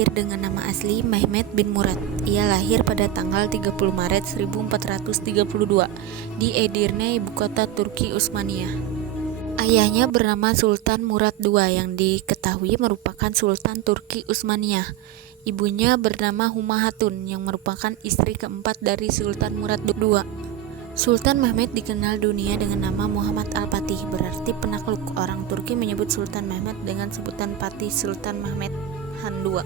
lahir dengan nama asli Mehmet bin Murad. Ia lahir pada tanggal 30 Maret 1432 di Edirne, ibu kota Turki Utsmaniyah. Ayahnya bernama Sultan Murad II yang diketahui merupakan Sultan Turki Utsmaniyah. Ibunya bernama Huma Hatun yang merupakan istri keempat dari Sultan Murad II. Sultan Mehmet dikenal dunia dengan nama Muhammad Al-Fatih, berarti penakluk. Orang Turki menyebut Sultan Mehmet dengan sebutan Fatih Sultan Mehmet Han II.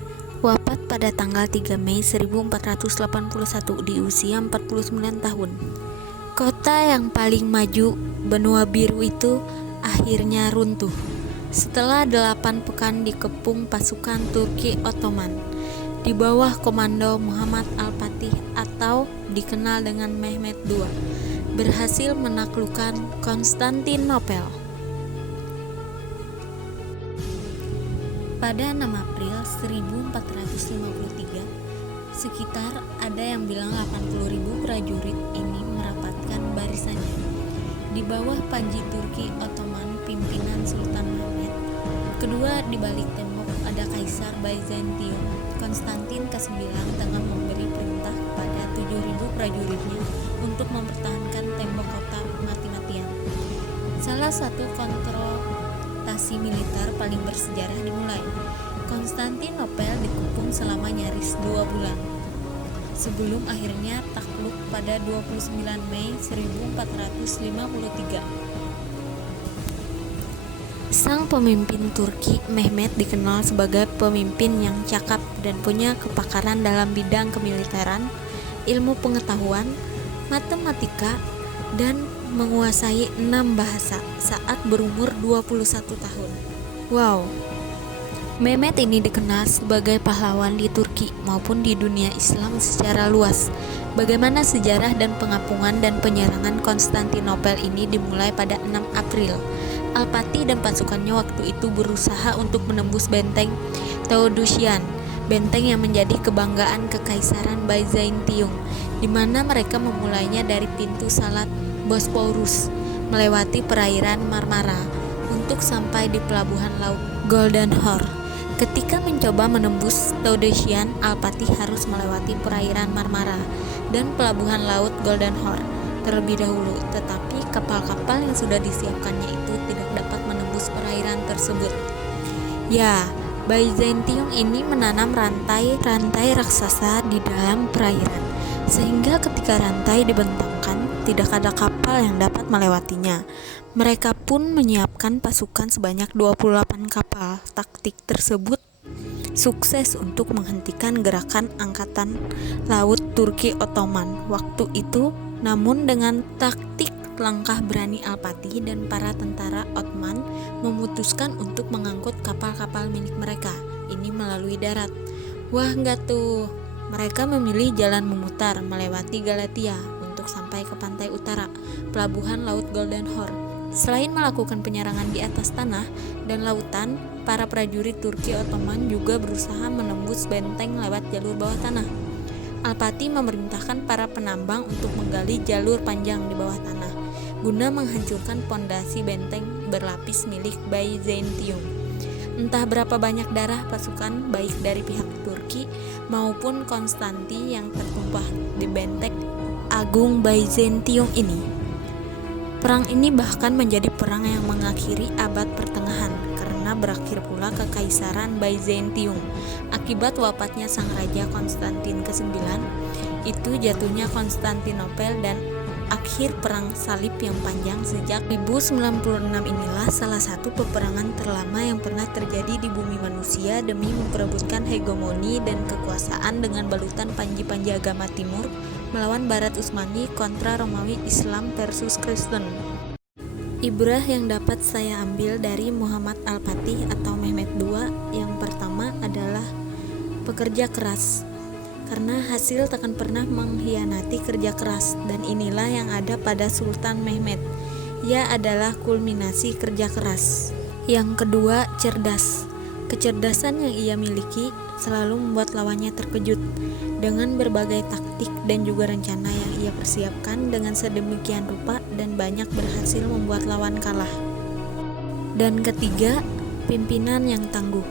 Wafat pada tanggal 3 Mei 1481 di usia 49 tahun. Kota yang paling maju, benua biru itu, akhirnya runtuh setelah 8 pekan dikepung pasukan Turki Ottoman di bawah komando Muhammad Al-Fatih atau dikenal dengan Mehmet II, berhasil menaklukkan Konstantinopel. Pada 6 April 1453, sekitar ada yang bilang 80.000 prajurit ini merapatkan barisannya di bawah panji Turki Ottoman pimpinan Sultan Mehmet. Kedua, di balik tembok ada Kaisar Byzantium Konstantin ke-9 tengah memberi perintah kepada 7.000 prajuritnya untuk mempertahankan tembok kota mati-matian. Salah satu konfrontasi militer paling bersejarah dimulai. Konstantinopel dikepung selama nyaris 2 bulan sebelum akhirnya takluk pada 29 Mei 1453. Sang pemimpin Turki Mehmet dikenal sebagai pemimpin yang cakap dan punya kepakaran dalam bidang kemiliteran, ilmu pengetahuan, matematika, dan menguasai 6 bahasa saat berumur 21 tahun. Wow. Mehmet ini dikenal sebagai pahlawan di Turki maupun di dunia Islam secara luas. Bagaimana sejarah dan pengapungan dan penyerangan Konstantinopel ini dimulai pada 6 April. Al-Fatih dan pasukannya waktu itu berusaha untuk menembus benteng Theodosian, benteng yang menjadi kebanggaan Kekaisaran Byzantium, di mana mereka memulainya dari pintu Salat Bosporus, melewati perairan Marmara untuk sampai di pelabuhan laut Golden Horn. Ketika mencoba menembus Theodosian, Al-Fatih harus melewati perairan Marmara dan pelabuhan laut Golden Horn terlebih dahulu, tetapi kapal-kapal yang sudah disiapkannya itu tidak dapat menembus perairan tersebut. Ya, Byzantium ini menanam rantai raksasa di dalam perairan, sehingga ketika rantai dibentangkan, tidak ada kapal yang dapat melewatinya. Mereka pun menyiapkan pasukan sebanyak 28 kapal. Taktik tersebut sukses untuk menghentikan gerakan angkatan laut Turki Ottoman waktu itu. Namun dengan taktik langkah berani Al-Fatih dan para tentara Ottoman memutuskan untuk mengangkut kapal-kapal milik mereka ini melalui darat. Wah, enggak tuh. Mereka memilih jalan memutar melewati Galatia untuk sampai ke pantai utara, pelabuhan laut Golden Horn. Selain melakukan penyerangan di atas tanah dan lautan, para prajurit Turki Ottoman juga berusaha menembus benteng lewat jalur bawah tanah. Al-Fatih memerintahkan para penambang untuk menggali jalur panjang di bawah tanah guna menghancurkan pondasi benteng berlapis milik Byzantium. Entah berapa banyak darah pasukan baik dari pihak Turki maupun Konstantin yang tertumpah di benteng agung Byzantium ini. Perang ini bahkan menjadi perang yang mengakhiri abad pertengahan karena berakhir pula Kekaisaran Byzantium. Akibat wafatnya sang raja Konstantin ke-9, itu jatuhnya Konstantinopel dan akhir perang salib yang panjang sejak 1096 inilah salah satu peperangan terlama yang pernah terjadi di bumi manusia demi memperebutkan hegemoni dan kekuasaan dengan balutan panji-panji agama timur melawan Barat Utsmani kontra Romawi Islam versus Kristen. Ibrah yang dapat saya ambil dari Muhammad Al-Fatih atau Mehmet II yang pertama adalah pekerja keras, karena hasil takkan pernah mengkhianati kerja keras, dan inilah yang ada pada Sultan Mehmet. Ia adalah kulminasi kerja keras. Yang kedua, cerdas. Kecerdasan yang ia miliki selalu membuat lawannya terkejut dengan berbagai taktik dan juga rencana yang ia persiapkan dengan sedemikian rupa dan banyak berhasil membuat lawan kalah. Dan ketiga, pimpinan yang tangguh.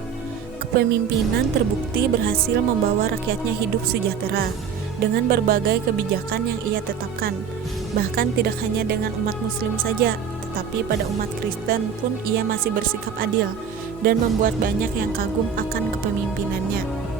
kepemimpinan terbukti berhasil membawa rakyatnya hidup sejahtera dengan berbagai kebijakan yang ia tetapkan. Bahkan tidak hanya dengan umat muslim saja, tetapi pada umat Kristen pun ia masih bersikap adil dan membuat banyak yang kagum akan kepemimpinannya.